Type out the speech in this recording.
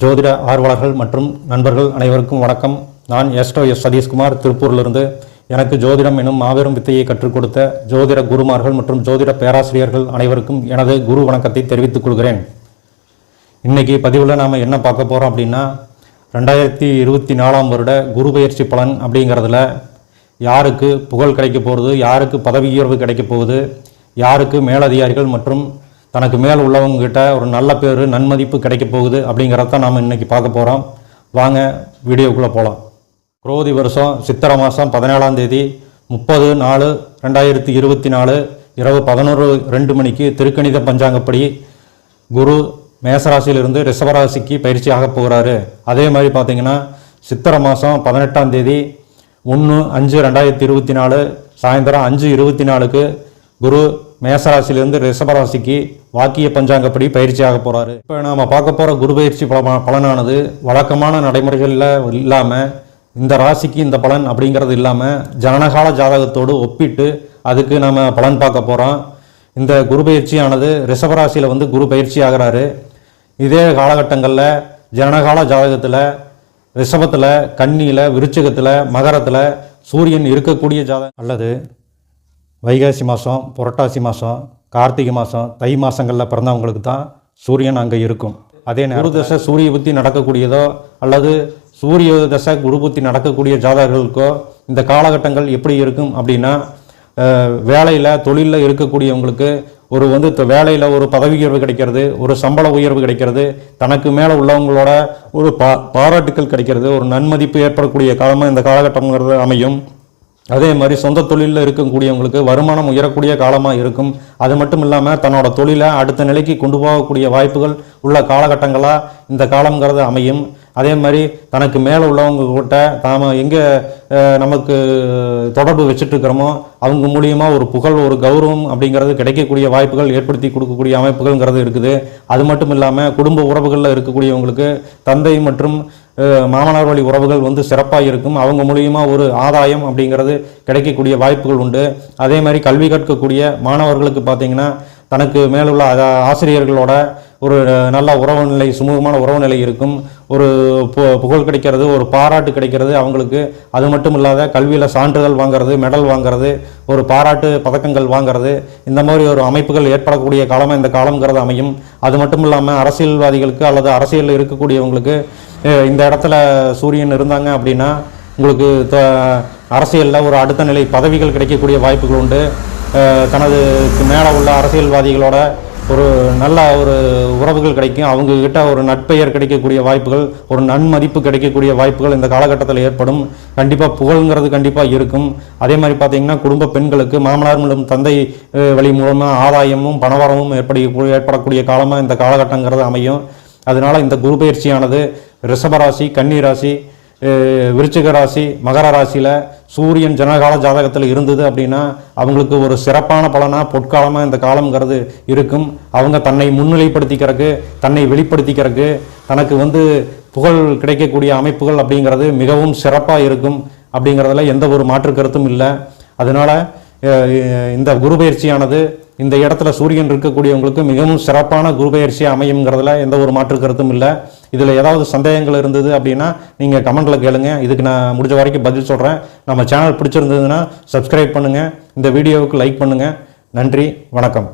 ஜோதிட ஆர்வலர்கள் மற்றும் நண்பர்கள் அனைவருக்கும் வணக்கம். நான் எஸ் சதீஷ்குமார், திருப்பூரிலிருந்து. எனக்கு ஜோதிடம் எனும் மாபெரும் வித்தையை கற்றுக் கொடுத்த ஜோதிட குருமார்கள் மற்றும் ஜோதிட பேராசிரியர்கள் அனைவருக்கும் எனது குரு வணக்கத்தை தெரிவித்துக் கொள்கிறேன். இன்றைக்கி பதிவில் நாம் என்ன பார்க்க போகிறோம் அப்படின்னா, 2024 வருட குரு பயிற்சி பலன் அப்படிங்கிறதுல யாருக்கு புகழ் கிடைக்க போகுது, யாருக்கு பதவி உயர்வு கிடைக்க போகுது, யாருக்கு மேலதிகாரிகள் மற்றும் தனக்கு மேல் உள்ளவங்ககிட்ட ஒரு நல்ல பேர் நன்மதிப்பு கிடைக்க போகுது அப்படிங்கிறத நாம் இன்றைக்கி பார்க்க போகிறோம். வாங்க வீடியோக்குள்ளே போகலாம். குரோதி வருஷம் சித்திரை மாதம் 17ஆம் தேதி 30/4/2024 இரவு 11:02 மணிக்கு திருக்கணித பஞ்சாங்கப்படி குரு மேசராசியிலிருந்து ரிஷபராசிக்கு பயிற்சி ஆக போகிறாரு. அதே மாதிரி பார்த்திங்கன்னா சித்திரை மாதம் 18ஆம் தேதி 1/5/2024 சாயந்தரம் 5:24க்கு குரு மேசராசிலிருந்து ரிஷபராசிக்கு வாக்கிய பஞ்சாங்கப்படி பயிற்சி ஆக போகிறாரு. இப்போ நாம் பார்க்க போகிற குரு பயிற்சி பலனானது வழக்கமான நடைமுறைகளில் இல்லாமல், இந்த ராசிக்கு இந்த பலன் அப்படிங்கிறது இல்லாமல் ஜனனகால ஜாதகத்தோடு ஒப்பிட்டு அதுக்கு நம்ம பலன் பார்க்க போகிறோம். இந்த குரு பயிற்சியானது ரிஷபராசியில் குரு பயிற்சி ஆகிறாரு. இதே காலகட்டங்களில் ஜனனகால ஜாதகத்தில் ரிஷபத்தில், கன்னியில், விருச்சிகத்தில், மகரத்தில் சூரியன் இருக்கக்கூடிய ஜாதகம் அல்லது வைகாசி மாதம், புரட்டாசி மாதம், கார்த்திகை மாதம், தை மாதங்களில் பிறந்தவங்களுக்கு தான் சூரியன் அங்கே இருக்கும். அதே குரு தசை சூரிய புத்தி நடக்கக்கூடியதோ அல்லது சூரிய தசை குரு புத்தி நடக்கக்கூடிய ஜாதகர்களுக்கோ இந்த காலகட்டங்கள் எப்படி இருக்கும் அப்படின்னா, வேலையில் தொழிலில் இருக்கக்கூடியவங்களுக்கு ஒரு வேலையில் ஒரு பதவி உயர்வு கிடைக்கிறது, ஒரு சம்பள உயர்வு கிடைக்கிறது, தனக்கு மேலே உள்ளவங்களோட ஒரு பாராட்டுக்கள் கிடைக்கிறது, ஒரு நன்மதிப்பு ஏற்படக்கூடிய காலமாக இந்த காலகட்டங்கிறது அமையும். அதே மாதிரி சொந்த தொழிலில் இருக்கக்கூடியவங்களுக்கு வருமானம் உயரக்கூடிய காலமாக இருக்கும். அது மட்டும் இல்லாமல் தன்னோட தொழிலை அடுத்த நிலைக்கு கொண்டு போகக்கூடிய வாய்ப்புகள் உள்ள காலகட்டங்களாக இந்த காலங்கிறது அமையும். அதே மாதிரி தனக்கு மேலே உள்ளவங்க கிட்ட நாம் எங்கே நமக்கு தொடர்பு வச்சுட்ருக்கிறோமோ அவங்க மூலியமாக ஒரு புகழ், ஒரு கௌரவம் அப்படிங்கிறது கிடைக்கக்கூடிய வாய்ப்புகள் ஏற்படுத்தி கொடுக்கக்கூடிய அமைப்புகள்ங்கிறது இருக்குது. அது மட்டும் இல்லாமல் குடும்ப உறவுகளில் இருக்கக்கூடியவங்களுக்கு தந்தை மற்றும் மாமனார் வழி உறவுகள் சிறப்பாக இருக்கும். அவங்க மூலியமாக ஒரு ஆதாயம் அப்படிங்கிறது கிடைக்கக்கூடிய வாய்ப்புகள் உண்டு. அதே மாதிரி கல்வி கற்கக்கூடிய மாணவர்களுக்கு பார்த்திங்கன்னா தனக்கு மேலுள்ள ஆசிரியர்களோட ஒரு நல்ல உறவு நிலை, சுமூகமான உறவு நிலை இருக்கும். ஒரு புகழ் கிடைக்கிறது, ஒரு பாராட்டு கிடைக்கிறது அவங்களுக்கு. அது மட்டும் இல்லாத கல்வியில் சான்றிதழ் வாங்கிறது, மெடல் வாங்கிறது, ஒரு பாராட்டு பதக்கங்கள் வாங்கிறது, இந்த மாதிரி ஒரு அமைப்புகள் ஏற்படக்கூடிய காலமாக இந்த காலங்கிறது அமையும். அது மட்டும் இல்லாமல் அரசியல்வாதிகளுக்கு அல்லது அரசியலில் இருக்கக்கூடியவங்களுக்கு இந்த இடத்துல சூரியன் இருந்தாங்க அப்படின்னா உங்களுக்கு அரசியலில் ஒரு அடுத்த நிலை பதவிகள் கிடைக்கக்கூடிய வாய்ப்புகள் உண்டு. தனது மேலே உள்ள அரசியல்வாதிகளோட ஒரு நல்ல ஒரு உறவுகள் கிடைக்கும். அவங்கக்கிட்ட ஒரு நட்பெயர் கிடைக்கக்கூடிய வாய்ப்புகள், ஒரு நன்மதிப்பு கிடைக்கக்கூடிய வாய்ப்புகள் இந்த காலகட்டத்தில் ஏற்படும். கண்டிப்பாக புகழ்ங்கிறது கண்டிப்பாக இருக்கும். அதே மாதிரி பார்த்திங்கன்னா குடும்ப பெண்களுக்கு மாமனார் மற்றும் தந்தை வழி மூலமாக ஆதாயமும் பணவரமும் ஏற்படக்கூடிய காலமாக இந்த காலகட்டங்கிறது அமையும். அதனால் இந்த குரு பயிற்சியானது ரிஷபராசி, கன்னிராசி, விருச்சிக ராசி, மகர ராசியில் சூரியன் ஜனகால ஜாதகத்தில் இருந்தது அப்படின்னா அவங்களுக்கு ஒரு சிறப்பான பலனாக பொற்காலமாக இந்த காலங்கிறது இருக்கும். அவங்க தன்னை முன்னிலைப்படுத்திக்கிறதுக்கு, தன்னை வெளிப்படுத்திக்கிறதுக்கு, தனக்கு புகழ் கிடைக்கக்கூடிய அமைப்புகள் அப்படிங்கிறது மிகவும் சிறப்பாக இருக்கும். அப்படிங்கிறதுல எந்த ஒரு மாற்று கருத்தும் இல்லை. அதனால் இந்த குரு பயிற்சியானது இந்த இடத்துல சூரியன் இருக்கக்கூடியவங்களுக்கு மிகவும் சிறப்பான குரு பயிற்சியாக அமையுங்கிறதுல எந்த ஒரு மாற்று கருத்தும் இல்லை. இதில் ஏதாவது சந்தேகங்கள் இருந்தது அப்படின்னா நீங்கள் கமெண்ட்டில் கேளுங்க. இதுக்கு நான் முடிஞ்ச வரைக்கும் பதில் சொல்கிறேன். நம்ம சேனல் பிடிச்சிருந்ததுன்னா சப்ஸ்கிரைப் பண்ணுங்கள், இந்த வீடியோவுக்கு லைக் பண்ணுங்கள். நன்றி, வணக்கம்.